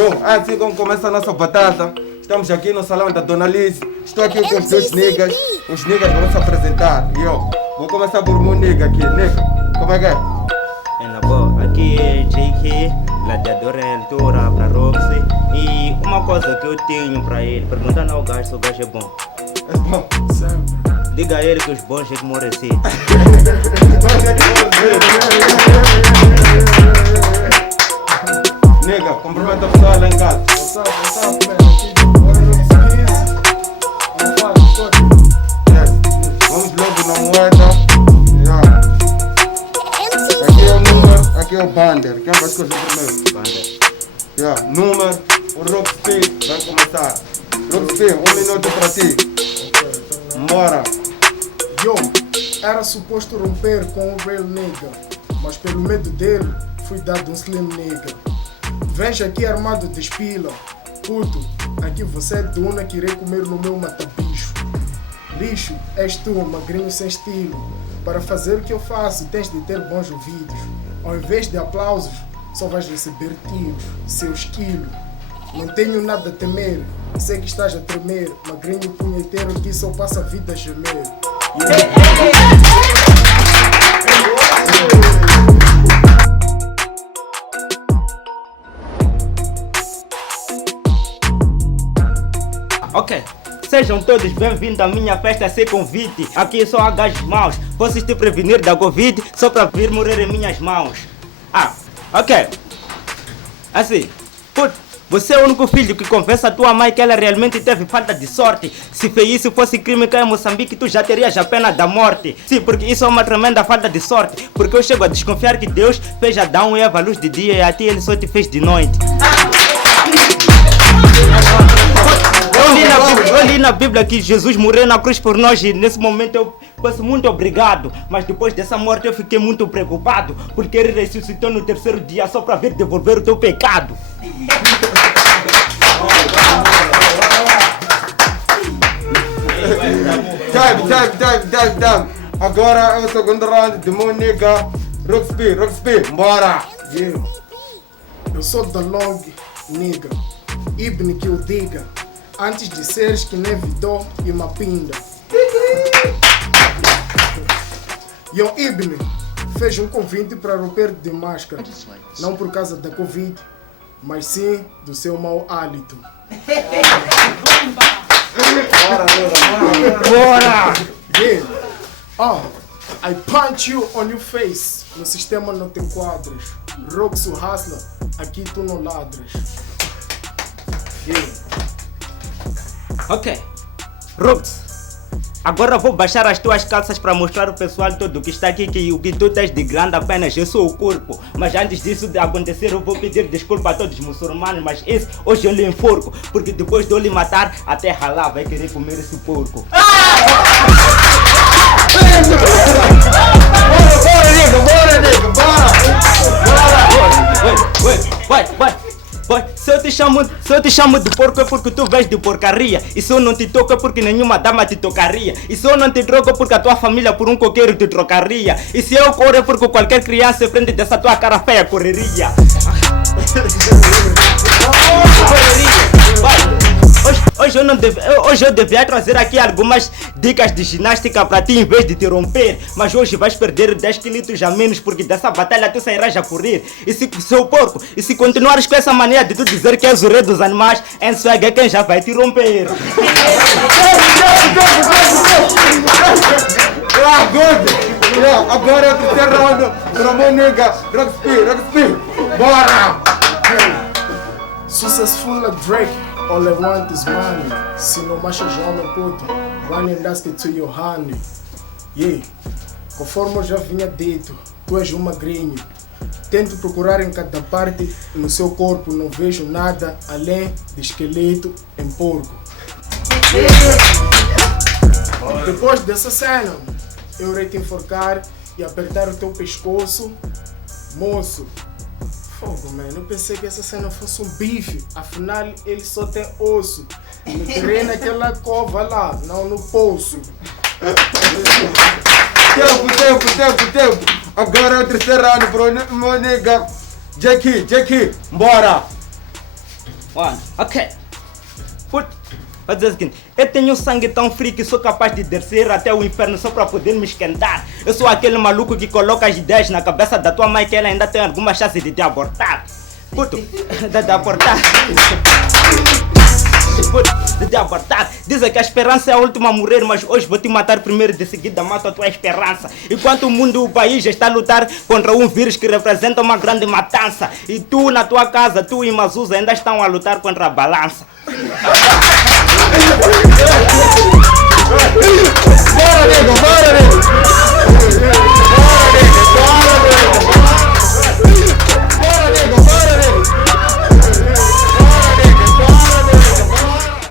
Assim como começa a nossa batata, estamos aqui no salão da Dona Liz. Estou aqui com os dois niggas. Os niggas vão se apresentar. E eu vou começar por meu nigga aqui. Nigga, como é que é? É na boa, aqui é JK, gladiador em altura para Roxy. E uma coisa que eu tenho para ele, perguntando ao gajo se o gajo é bom. É bom, sempre. Diga a ele que os bons é que morrem assim. Nigga, cumprimenta a pessoa lá em casa. What's up, man? Aqui de Vamos logo na moeda. Aqui é o número, aqui é o bander. Quem vai escolher primeiro? Banda. Número, o Rockspeed vai começar. Rockspeed, 1 minuto para ti. Bora. Yo, era suposto romper com o real nigga, mas pelo medo dele, fui dado um slim nigga. Veja aqui armado de espila. Puto, aqui você é duna que irei comer no meu matabicho. Lixo, és tu, magrinho sem estilo. Para fazer o que eu faço, tens de ter bons ouvidos. Ao invés de aplausos, só vais receber tiros, seu esquilo. Não tenho nada a temer, sei que estás a tremer. Magrinho punheteiro que só passa a vida a gemer. Ok, sejam todos bem-vindos à minha festa sem convite. Aqui só há gajos maus. Posso te prevenir da Covid só para vir morrer em minhas mãos. Ok. Assim, puto, você é o único filho que confessa a tua mãe que ela realmente teve falta de sorte. Se isso fosse crime cá em Moçambique, tu já terias a pena da morte. Sim, porque isso é uma tremenda falta de sorte. Porque eu chego a desconfiar que Deus fez Adão e Eva à luz de dia e a ti ele só te fez de noite. Eu li na Bíblia que Jesus morreu na cruz por nós e nesse momento eu peço muito obrigado. Mas depois dessa morte eu fiquei muito preocupado, porque ele ressuscitou no terceiro dia só para vir devolver o teu pecado. Time. Agora é o segundo round de meu nigga Rockspeed, bora! Yeah. Eu sou da Long, nigga. Ibn que eu diga. Antes de seres que nem Vidó e uma pinda. Yo Ibn fez um convite para romper de máscara. Não por causa da Covid, mas sim do seu mau hálito. Bora! Yeah. I punch you on your face. No sistema não te enquadras. Roxo hustler, aqui tu não ladras. Yeah. Ok, Rox, agora vou baixar as tuas calças para mostrar ao pessoal todo que está aqui que o que tu tens de grande apenas é só o corpo. Mas antes disso de acontecer eu vou pedir desculpa a todos os muçulmanos, mas esse hoje eu lhe enforco, porque depois de eu lhe matar, a terra lá vai querer comer esse porco. Bora! Se eu te chamo de porco é porque tu vês de porcaria. E se eu não te toco é porque nenhuma dama te tocaria. E se eu não te drogo é porque a tua família por um coqueiro te trocaria. E se eu corro é porque qualquer criança frente dessa tua cara feia correria. Hoje eu devia trazer aqui algumas dicas de ginástica para ti em vez de te romper. Mas hoje vais perder 10 quilos a menos porque dessa batalha tu sairás a correr. E se seu porco, e se continuares com essa mania de tu dizer que és o rei dos animais, em swag é quem já vai te romper. Agora é o terceiro round para meu nigga Rockspeed, bora! Successful like Drake, all I want is money. Se não machas homem puto, running basket to your honey. Yeah, conforme eu já vinha dito, tu és um magrinho. Tento procurar em cada parte, no seu corpo não vejo nada além de esqueleto em porco. Depois dessa cena, eu irei te enforcar e apertar o teu pescoço. Moço, fogo, mano, eu pensei que essa cena fosse um bife, afinal ele só tem osso. Me tirei naquela cova lá, não no poço. Tempo. Agora é o terceiro round pro meu nigga JK, bora! One. Ok. Puto, vou dizer o seguinte, eu tenho sangue tão frio que sou capaz de descer até o inferno só para poder me esquentar. Eu sou aquele maluco que coloca as ideias na cabeça da tua mãe que ela ainda tem alguma chance de te abortar. Puto, de abortar. De te abortar. Dizem que a esperança é a última a morrer, mas hoje vou te matar primeiro, de seguida mato a tua esperança. Enquanto o mundo e o país está a lutar contra um vírus que representa uma grande matança, e tu na tua casa, tu e Mazuza ainda estão a lutar contra a balança.